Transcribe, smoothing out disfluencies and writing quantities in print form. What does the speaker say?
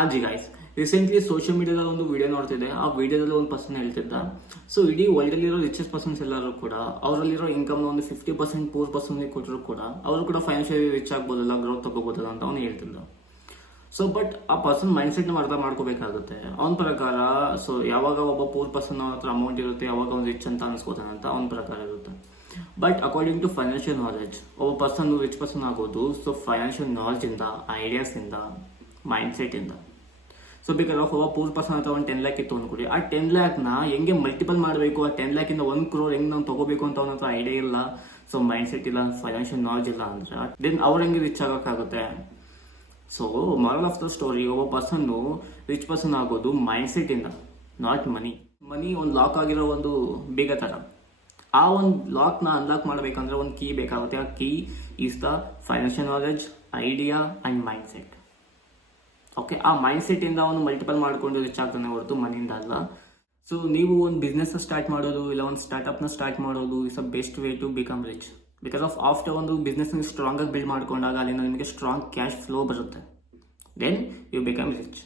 ಆಜಿ guys, recently social ಮೀಡಿಯಾದಲ್ಲಿ ಒಂದು ವಿಡಿಯೋ ನೋಡ್ತಿದ್ದೆ. ಆ ವಿಡಿಯೋದಲ್ಲಿ ಒಂದು ಪರ್ಸನ್ ಹೇಳ್ತಿದ್ದ, ಸೊ ಇಡೀ ವರ್ಲ್ಡಲ್ಲಿರೋ ರಿಚೆಸ್ಟ್ ಪರ್ಸನ್ಸ್ ಎಲ್ಲರೂ ಕೂಡ ಅವರಲ್ಲಿರೋ ಇನ್ಕಮ್ ಒಂದು 50% ಪೂರ್ ಪರ್ಸನ್ಗೆ ಕೊಟ್ಟರು ಕೂಡ ಅವರು ಕೂಡ ಫೈನಾನ್ಷಿಯಲಿ ರಿಚ್ ಆಗ್ಬೋದಲ್ಲ, ಗ್ರೋತ್ ತಗೋಬೋದಲ್ಲ ಅಂತ ಅವನು ಹೇಳ್ತಿದ್ದ. ಸೊ ಬಟ್ ಆ ಪರ್ಸನ್ ಮೈಂಡ್ ಸೆಟ್ ಅರ್ಥ ಮಾಡ್ಕೋಬೇಕಾಗುತ್ತೆ. ಅವನ ಪ್ರಕಾರ ಸೊ ಯಾವಾಗ ಒಬ್ಬ ಪೂರ್ ಪರ್ಸನ್ ಹತ್ರ ಅಮೌಂಟ್ ಇರುತ್ತೆ, ಯಾವಾಗ ಅವ್ನು ರಿಚ್ ಅಂತ ಅನ್ಸ್ಕೋತಾನಂತ ಅವನ ಪ್ರಕಾರ ಇರುತ್ತೆ. But according to financial knowledge, ಒಬ್ಬ ಪರ್ಸನ್ ರಿಚ್ ಪರ್ಸನ್ ಆಗೋದು ಸೊ ಫೈನಾನ್ಷಿಯಲ್ ನಾಲೆಜ್ ಇಂದ, ಐಡಿಯಾಸ್ ಇಂದ, ಮೈಂಡ್ ಸೆಟ್ ಇಂದ. ಸೊ ಬೇಕಾದ್ರೆ ಒಬ್ಬ ಪೂರ್ ಪರ್ಸನ್ ಅಥವಾ ಒಂದು 10 lakh ಇತ್ತು ಅಂದ್ಕೊಡಿ, ಆ 10 lakh ಹೆಂಗೆ ಮಲ್ಟಿಪಲ್ ಮಾಡಬೇಕು, ಆ 10 lakh ಇಂದ 1 crore ಹೆಂಗೆ ನಾವು ತಗೋಬೇಕು ಅಂತ ಅವನ ಹತ್ರ ಐಡಿಯಾ ಇಲ್ಲ, ಸೊ ಮೈಂಡ್ ಸೆಟ್ ಇಲ್ಲ, ಫೈನಾನ್ಷಿಯಲ್ ನಾಲೆಜ್ ಇಲ್ಲ ಅಂದ್ರೆ ದೆನ್ ಅವ್ರ ಹೆಂಗೆ ರಿಚ್ ಆಗೋಕ್ಕಾಗುತ್ತೆ. So moral of the story, ಒಬ್ಬ ಪರ್ಸನ್ನು ರಿಚ್ ಪರ್ಸನ್ ಆಗೋದು ಮೈಂಡ್ ಸೆಟ್ ಇಂದ, ನಾಟ್ ಮನಿ. ಮನಿ ಒಂದು ಲಾಕ್ ಆಗಿರೋ ಒಂದು ಬೇಗ ತರ. ಆ ಒಂದು ಲಾಕ್ನ ಅನ್ಲಾಕ್ ಮಾಡಬೇಕಂದ್ರೆ ಒಂದು ಕೀ ಬೇಕಾಗುತ್ತೆ. ಆ key is the financial knowledge, idea and mind set. Okay, ಆ ಮೈಂಡ್ ಸೆಟ್ ಇಂದ ಅವನು ಮಲ್ಟಿಪಲ್ ಮಾಡ್ಕೊಂಡು ರಿಚ್ ಆಗ್ತಾನೆ ಹೊರತು ಮನಿಯಿಂದ ಅಲ್ಲ. ಸೊ ನೀವು ಒಂದು ಬಿಸ್ನೆಸ್ ಸ್ಟಾರ್ಟ್ ಮಾಡೋದು ಇಲ್ಲ ಒಂದು ಸ್ಟಾರ್ಟ್ಅಪ್ನ ಸ್ಟಾರ್ಟ್ ಮಾಡೋದು is a best way to become rich. Because of after ಒಂದು ಬಿಸ್ನೆಸ್ ಸ್ಟ್ರಾಂಗ್ ಆಗಿ ಬಿಲ್ಡ್ ಮಾಡ್ಕೊಂಡಾಗ ಅಲ್ಲಿಂದ ನಿಮಗೆ ಸ್ಟ್ರಾಂಗ್ ಕ್ಯಾಶ್ ಫ್ಲೋ ಬರುತ್ತೆ. Then you become rich.